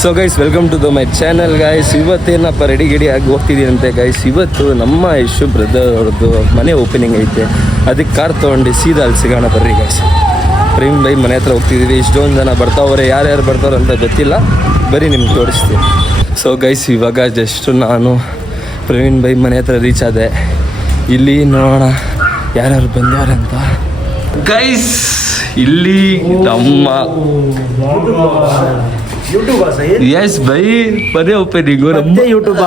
So guys welcome to the my channel guys. ಇವತ್ತೇನಪ್ಪ ready ಆಗಿ ಹೋಗ್ತಿದ್ದೀನಂತೆ ಗೈಸ್. ಇವತ್ತು ನಮ್ಮ ಯಶು ಬ್ರದರ್ ಅವ್ರದ್ದು ಮನೆ ಓಪನಿಂಗ್ ಐತೆ, ಅದಕ್ಕೆ ಕಾರ್ ತೊಗೊಂಡು ಸೀದಾ ಅಲ್ಲಿ ಸಿಗೋಣ ಬರ್ರಿ ಗೈಸ್. ಪ್ರೇಮ್ ಬೈ ಮನೆ ಹತ್ರ ಹೋಗ್ತಿದ್ದೀವಿ. ಇಷ್ಟೊಂದು ಜನ ಬರ್ತಾವ್ರೆ, ಯಾರ್ಯಾರು ಬರ್ತಾವ್ರೆ ಅಂತ ಗೊತ್ತಿಲ್ಲ, ಬರೀ ನಿಮ್ಗೆ ತೋರಿಸ್ತೀನಿ. ಸೊ ಗೈಸ್ ಇವಾಗ ಜಸ್ಟ್ ನಾನು ಪ್ರವೀಣ್ ಬೈ ಮನೆ ಹತ್ರ ರೀಚ್ ಆದೆ. ಇಲ್ಲಿ ನೋಡೋಣ ಯಾರ್ಯಾರು ಬಂದವ್ರೆ ಅಂತ. ಗೈಸ್ ಇಲ್ಲಿ ನಮ್ಮ ಯಸ್ ಬೈ ಮನೆ ಓಪನಿಂಗು ನಮ್ಮದೇ ಯೂಟ್ಯೂಬ.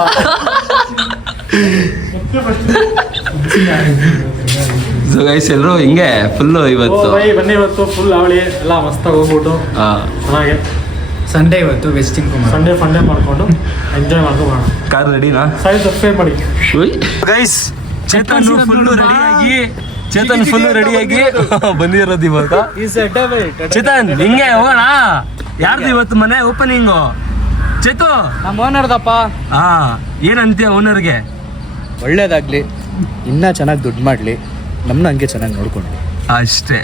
ಸೊ ಗೈಸ್ ಎಲ್ಲರೂ ಹಿಂಗೆ ಫುಲ್ಲು ಇವತ್ತು ಬನ್ನಿ, ಇವತ್ತು ಫುಲ್ ಅವಳಿ ಎಲ್ಲ ಮಸ್ತಾಗಿ ಹೋಗ್ಬಿಟ್ಟು ಚೆನ್ನಾಗಿ ಸಂಡೇ ಇವತ್ತು ವೆಸ್ಟಿಂಗ್ ಸಂಡೇ ಫಂಡೇ ಮಾಡ್ಕೊಂಡು ಎಂಜಾಯ್ ಮಾಡ್ಕೊಂಡು ಕಾರ್ ರೆಡಿನಾ? ಸಬ್ಸ್ಕ್ರೈಬ್ ಮಾಡಿ ಗೈಸ್. ಚೇತನ್ ಫುಲ್ ರೆಡಿಯಾಗಿ ಬಂದಿರೋದು ಇವಾಗ. ಚೇತನ್ ಹಿಂಗೆ ಹೋಗೋಣ. ಯಾರ್ದು ಇವತ್ತು ಮನೆ ಓಪನಿಂಗು? ಚೇತು ನಮ್ಮ ಓನರ್ದಪ್ಪ. ಹಾ, ಏನಂತೀಯ ಓನರ್ಗೆ? ಒಳ್ಳೇದಾಗ್ಲಿ, ಇನ್ನೂ ಚೆನ್ನಾಗಿ ದುಡ್ಡು ಮಾಡಲಿ, ನಮ್ಮನ್ನ ಹಂಗೆ ಚೆನ್ನಾಗಿ ನೋಡ್ಕೊಂಡು ಅಷ್ಟೇ.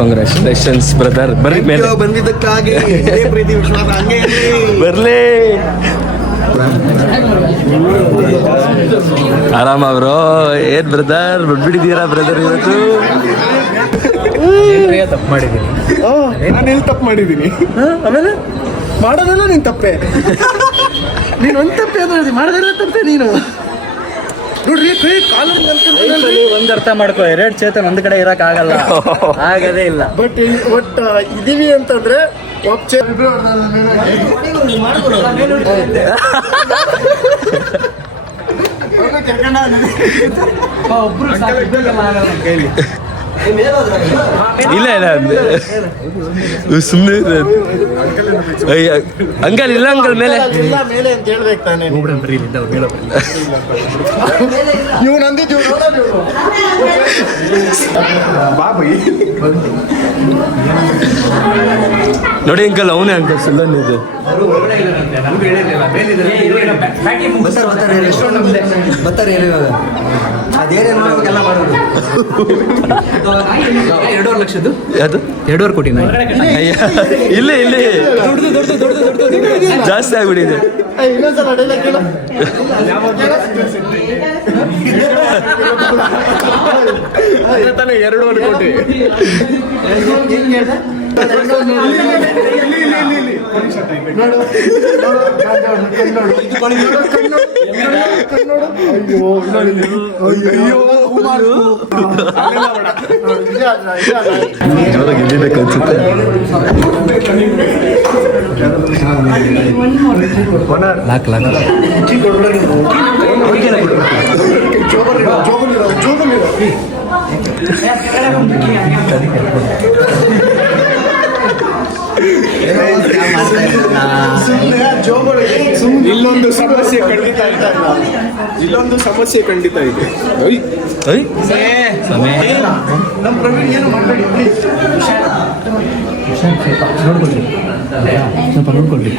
Congratulations brother. ಬರ್ರಿ ಮೇಲೆ ಬಂದಿದ್ದಕ್ಕಾಗಿ ಪ್ರೀತಿ ವಿಶ್ವಾಸ ಹಂಗೆ ಬರ್ಲಿ. ಆರಾಮ ಬ್ರೋ. ಏನ್ ಬ್ರದರ್ ಬಿಡ್ಬಿಟ್ಟಿದ್ದೀರಾ ಬ್ರದರ್ ಇವತ್ತು? ತಪ್ಪು ಮಾಡಿದ್ದೀನಿ. ನಾನು ಎಲ್ಲಿ ತಪ್ಪು ಮಾಡಿದ್ದೀನಿ? ಆಮೇಲೆ ಮಾಡೋದೆಲ್ಲ ನೀನು ತಪ್ಪೆ. ನೀನು ಒಂದು ತಪ್ಪೆ ಅಂದ್ರೆ ಮಾಡೋದೆಲ್ಲ ತಪ್ಪೆ ನೀನು. ನೋಡ್ರಿ ಒಂದ್ ಅರ್ಥ ಮಾಡ್ಕೋ, ಎರಡು ಚೇತನ್ ಒಂದ್ ಕಡೆ ಇರಕ್ ಆಗಲ್ಲ, ಆಗದೇ ಇಲ್ಲ. ಬಟ್ ಇದೀವಿ ಅಂತಂದ್ರೆ ಇಲ್ಲ ಸುಮ್ಮನೆ ಅಂಕಲ್ ಇಲ್ಲ ಅಂಕಲ್ ಮೇಲೆ ಮೇಲೆ ಅಂತ ಹೇಳ್ಬೇಕು ತಾನೆ. ನೀವು ನಂದಿದ್ದು ಬಾಬಿ ನೋಡಿ ಅಂಕಲ್, ಅವನೇ ಅಂಕಲ್ ಸುಲ್ಲನ್ ಇದು. ಬರ್ತಾರೆ ಅದೇನೇನು ಮಾಡೋದು. 2.5 ಲಕ್ಷದ್ದು ಅದು 2.5 ಕೋಟಿ. ಇಲ್ಲಿ ಜಾಸ್ತಿ ಆಗ್ಬಿಟ್ಟಿದೆ. ಇನ್ನೊಂದ್ಸಲ ಅಡೆಲ್ಲ ಕೇಳ. ತಾನೆ 2.5 ಕೋಟಿ. ಜೋರಾಗಿ ಇಲ್ಲಿಬೇಕು ಅನ್ಸುತ್ತೆ. ಇಲ್ಲೊಂದು ಸಮಸ್ಯೆ ಖಂಡಿತ ಇದೆ. ನಮ್ಮ ಪ್ರವೀಣ್ ಏನು ಮಾಡಬೇಡಿ, ಸ್ವಲ್ಪ ನೋಡ್ಕೊಳ್ರಿ.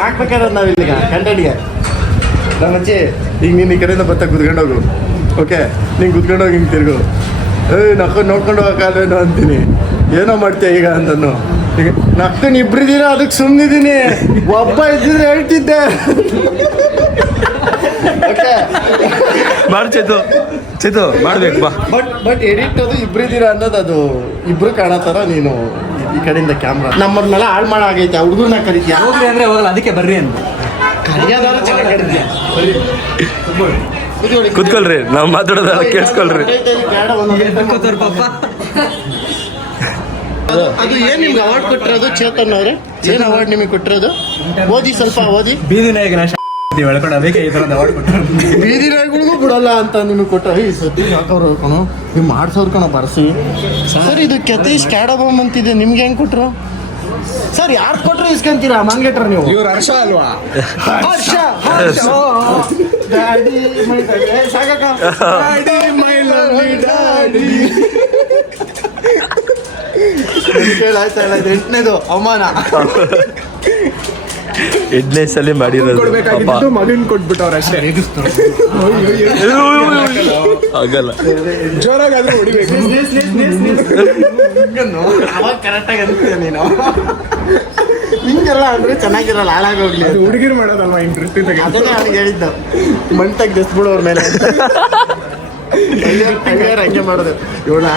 ಹಾಕ್ಬೇಕಾದ್ರೆ ನಾವಿಲ್ಲಿಗ ಕಂಟೆಂಟ್ಗೆ ನಮ್ಮ ಅಜ್ಜಿ ಈಗ ನೀನು ಈ ಕಡೆಯಿಂದ ಬತ್ತ ಕುತ್ಕೊಂಡೋಗು. ಓಕೆ, ನೀನು ಕುತ್ಕೊಂಡೋಗಿ ಹಿಂಗೆ ತಿರ್ಗು. ನೋಡ್ಕೊಂಡು ಹೋಗಕ್ಕಾಗೇನೋ ಅಂತೀನಿ. ಏನೋ ಮಾಡ್ತೀಯ ಈಗ ಅಂತನು. ಈಗ ನಕ್ಕನ್ ಇಬ್ಬರಿದ್ದೀರಾ, ಅದಕ್ಕೆ ಸುಮ್ಮನಿದ್ದೀನಿ. ಒಬ್ಬ ಇದ್ದಿದ್ರೆ ಹೇಳ್ತಿದ್ದೆ. ಓಕೆ ಮಾಡು ಚೇತು ಮಾಡ್ಬೇಕು ಬಾ. ಬಟ್ ಎಡಿಟ್ ಅದು ಇಬ್ಬರಿದ್ದೀರಾ ಅನ್ನೋದು, ಅದು ಇಬ್ರು ಕಾಣೋ ಥರ ನೀನು ಈ ಕಡೆಯಿಂದ ಕ್ಯಾಮ್ರಾ ನಮ್ಮನ್ನೆಲ್ಲ ಹಾಳು ಮಾಡಾಗೈತೆ. ಹುಡುಗರನ್ನ ಕರಿತೀಯ ಹೋಗ್ರಿ ಅಂದ್ರೆ ಹೋಗಲ್ಲ, ಅದಕ್ಕೆ ಬರ್ರಿ ಅಂತ ಕರಿಯೋದಾರ ಚೆನ್ನಾಗಿ ಕರಿತೀಯ. ಕುತ್ಕೊಳ್ರಿ, ನಾವು ಮಾತಾಡೋದಲ್ಲ ಕೇಳಿಸ್ಕೊಳ್ರಿ. ಅದು ಏನ್ ನಿಮ್ಗೆ ಅವಾರ್ಡ್ ಕೊಟ್ಟಿರೋದು? ಚೇತನ್ ಅವರೇ, ಏನ್ ಅವಾರ್ಡ್ ನಿಮಗೆ ಕೊಟ್ಟಿರೋದು? ಓದಿ, ಸ್ವಲ್ಪ ಓದಿ. ಬೀದಿ ನಾಯಕನ ಹೇಳ್ಕೊಂಡು ಅದಕ್ಕೆ ಈ ಥರದ ಅವಾರ್ಡ್ ಕೊಟ್ಟರು. ಬೀದಿ ನಾಯಿಗಳಿಗೂ ಬಿಡಲ್ಲ ಅಂತ ನಿಮಗೆ ಕೊಟ್ಟ. ಈ ಸತಿ ಹಾಕೋರು ಕಣೋ, ನೀವು ಮಾಡ್ಸೋರು ಕಣೋ ಬರ್ಸಿ. ಸರ್ ಇದು ಕೆತೀಶ್ ಕ್ಯಾಡಬಮ್ ಅಂತಿದೆ, ನಿಮ್ಗೆ ಹೆಂಗ್ ಕೊಟ್ರು ಸರ್? ಯಾರು ಕೊಟ್ರು ಇಸ್ಕೊಂತೀರಾ ಮಂಗೇಟ್ರ ನೀವು? ಇವ್ರು ಹರ್ಷ ಅಲ್ವಾ? ಹರ್ಷ ಡ್ಯಾಡಿ ಸಾಕಕ್ಕ, ಡ್ಯಾಡಿ ಮೈ ಲವ್ಲಿ ಡ್ಯಾಡಿ. ಆಯ್ತಾ ಇಲ್ಲ, ಇದು 8ನೇದು ಅವಮಾನ. 8ನೇ ಸಲ ಮಾಡಿರೋದು ಪಾಪ. ಮಗನ್ ಕೊಟ್ಬಿಟ್ಟವ್ರ ಅಷ್ಟೇ. ಆಗಲ್ಲ. ಜೋರಾಗಾದ್ರೂ ಹೊಡಿಬೇಕು. ಅವಾಗ ಕರೆಕ್ಟಾಗಿ ಅಂತೀಯ ನೀನು. ಹಿಂಗೆಲ್ಲ ಅಂದ್ರೆ ಚೆನ್ನಾಗಿರಲ್ಲ, ಹಾಳಾಗೋಗ್ಲಿ. ಅದು ಹುಡುಗಿರು ಮಾಡೋದಲ್ವಾ ಇಂಟ್ರೆಸ್ಟ್ ಇದ್ದಾಗ. ಅದನ್ನೇ ಅವ್ನಿಗೆ ಹೇಳಿದ್ದು, ಮಂಟಾಗಿ ದಸ್ಬಿಡು ಅವ್ರ ಮೇಲೆ. ಹಂಗೆ ಮಾಡೋದು ಇವಳು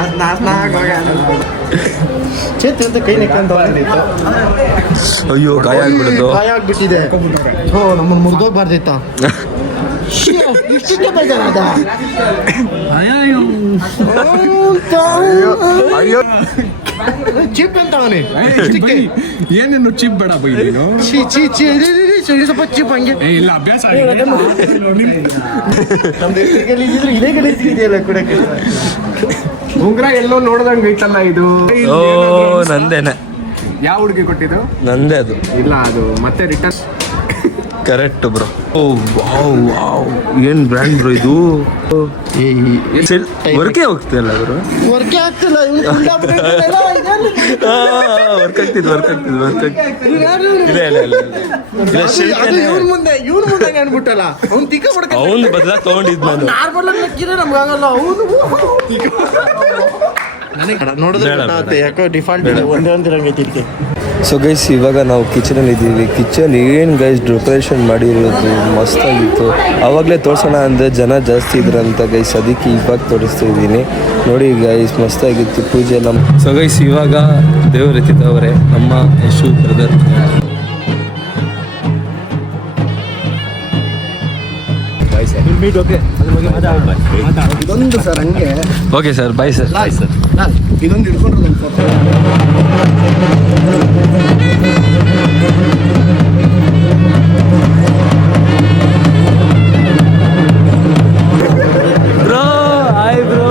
ಚೇತ್ ಅಂತ ಕೈ ನೆಕ್ಕಂತ ಅಯ್ಯೋ ಗಾಯ ಆಗ್ಬಿಡುದು. ಗಾಯ ಆಗ್ಬಿಟ್ಟಿದೆ. ಓ ನಮ್ಮ ಮುರಿದೋಗ್ಬಾರ್ದಿತ್ತ. ಇಷ್ಟಿಷ್ಟೇ ಬೇಜಾರದ. ಅಯ್ಯೋ ಚಿಪ್ ಅಂತ ಅವನೇ. ಏನೇನು ಚಿಪ್ ಬೇಡ ಬೈ ನೀನು. ಸ್ವಲ್ಪ ಚಿಪ್ ಹಂಗೆ ಇಲ್ಲ ಅಭ್ಯಾಸ. ನಮ್ದು ಗಲೀಜಿದ್ರೆ ಇದೇ ಗಲೀಜ್ ಇದೆಯಲ್ಲ ಕುಡಕ್ಕೆ. ಉಂಗ್ರ ಎಲ್ಲೋ ನೋಡ್ದಂಗೆ ಐತಲ್ಲ ಇದು. ಓ ನಂದೇನೆ. ಯಾವ ಹುಡುಗಿ ಕೊಟ್ಟಿದ್ದು? ನಂದೇ ಅದು. ಇಲ್ಲ ಅದು ಮತ್ತೆ return. Correct bro. Oh wow wow, ಏನ್ ಬ್ರ್ಯಾಂಡ್ ಬ್ರೋ ಇದು. ವರ್ಕೇ ಹೋಗ್ತಿಲ್ಲ ಬ್ರೋ. ವರ್ಕೆ ಆಗ್ತಿಲ್ಲ. ವರ್ಕ್ ಆಗ್ತಿದ್ ಇವ್ನ ಮುಂದೆ ಅನ್ಬಿಟ್ಟಲ್ಲ ಅವ್ನು ತಿಕ್ಕ ಬಿಡ್ಕ. ಅವನು ಬದಲಾ ತಗೊಂಡಿದ್ ನಾನು. ನಾರ್ಮಲ್ ಆಗಿ ನಕ್ಕಿದ್ರೆ ನಮ್ಗಾಗಲ್ಲ. ಅವನು ನೋಡಿದ್ರೆ ಗೊತ್ತಾಗುತ್ತೆ, ಯಾಕೋ ಡಿಫಾಲ್ಟ್ ಇದೆ, ಒಂದಿರಂಗೈತಿ ಇದಕ್ಕೆ. ಸೊ ಗೈಸ್ ಇವಾಗ ನಾವು ಕಿಚನಲ್ಲಿ ಇದ್ದೀವಿ. ಕಿಚನ್ ಏನು ಗೈಸ್ ಡೆಕೋರೇಷನ್ ಮಾಡಿರೋದು ಮಸ್ತಾಗಿತ್ತು. ಆವಾಗಲೇ ತೋರಿಸೋಣ ಅಂದರೆ ಜನ ಜಾಸ್ತಿ ಇದ್ರಂತ ಗೈಸ್, ಅದಕ್ಕೆ ಇವಾಗ ತೋರಿಸ್ತಾ ಇದ್ದೀನಿ. ನೋಡಿ ಗೈಸ್ ಮಸ್ತಾಗಿತ್ತು ಪೂಜೆ ನಮ್ಮ. ಸೊ ಗೈಸ್ ಇವಾಗ ದೇವ್ರು ಎತ್ತಿದ್ದವರೇ ನಮ್ಮ ಯಶು ಬ್ರದರ್. ಇದೊಂದು ಸರ್ ಹಂಗೆ. Okay sir, bye sir. ಇದೊಂದು ಹಿಡ್ಕೊಂಡ್ರೆ bro hi bro.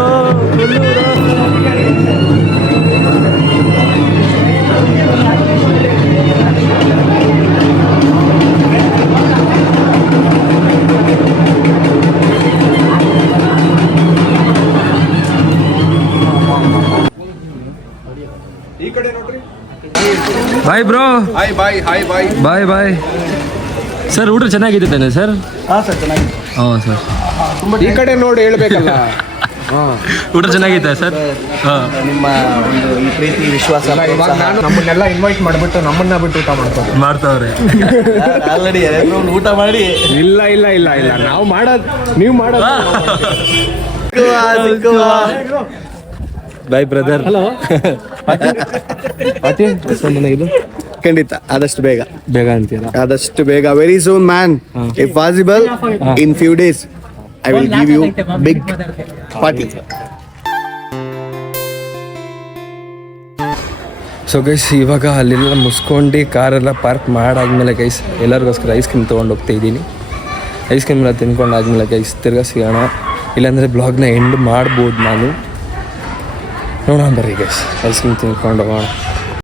Bye bro. Bye bye sir. ಊಟ ಚೆನ್ನಾಗಿದೆ ತಾನೆ ಸರ್? ಹಾಂ ಸರ್ ಚೆನ್ನಾಗಿದೆ. ಹಾಂ ಸರ್. ಈ ಕಡೆ ನೋಡಿ ಹೇಳ್ಬೇಕಲ್ಲ. ಊಟ ಚೆನ್ನಾಗಿದೆ ಸರ್. ಹಾಂ, ನಿಮ್ಮ ಒಂದು ಈ ಪ್ರೀತಿ ವಿಶ್ವಾಸ ಇವಾಗ ನಾನು ನಮ್ಮನ್ನೆಲ್ಲ ಇನ್ವೈಟ್ ಮಾಡಿಬಿಟ್ಟು ನಮ್ಮನ್ನ ಬಿಟ್ಟು ಊಟ ಮಾಡ್ತಾವ್ರೆ ಆಲ್ರೆಡಿ ಊಟ ಮಾಡಿ. ಇಲ್ಲ ಇಲ್ಲ ಇಲ್ಲ ಇಲ್ಲ, ನಾವು ಮಾಡೋದು ನೀವು ಮಾಡೋದು. Bye brother. ಹಲೋ. ಇದು ಖಂಡಿತ ಆದಷ್ಟು ಬೇಗ ಅಂತೀರಾ? ಆದಷ್ಟು ಬೇಗ. Very soon man. If possible in few days I will give you big party. So guys ಇವಾಗ ಅಲ್ಲೆಲ್ಲ ಮುಸ್ಕೊಂಡು ಕಾರೆಲ್ಲ ಪಾರ್ಕ್ ಮಾಡಾದ್ಮೇಲೆ ಗೈಸ್ ಎಲ್ಲರಿಗೋಸ್ಕರ ಐಸ್ ಕ್ರೀಮ್ ತೊಗೊಂಡು ಹೋಗ್ತಾ ಇದ್ದೀನಿ. ಐಸ್ ಕ್ರೀಮ್ ಎಲ್ಲ ತಿನ್ಕೊಂಡಾದ್ಮೇಲೆ ಗೈಸ್ ತಿರ್ಗಾ ಸಿಗೋಣ. ಇಲ್ಲಾಂದರೆ ಬ್ಲಾಗ್ನ ಎಂಡ್ ಮಾಡ್ಬೋದು ನಾನು. ನೋಡೋಣ ಬರ್ರಿ ಗೈಸ್, ಐಸ್ ಕ್ರೀಮ್ ತಿನ್ಕೊಂಡು ಹೋಗೋಣ.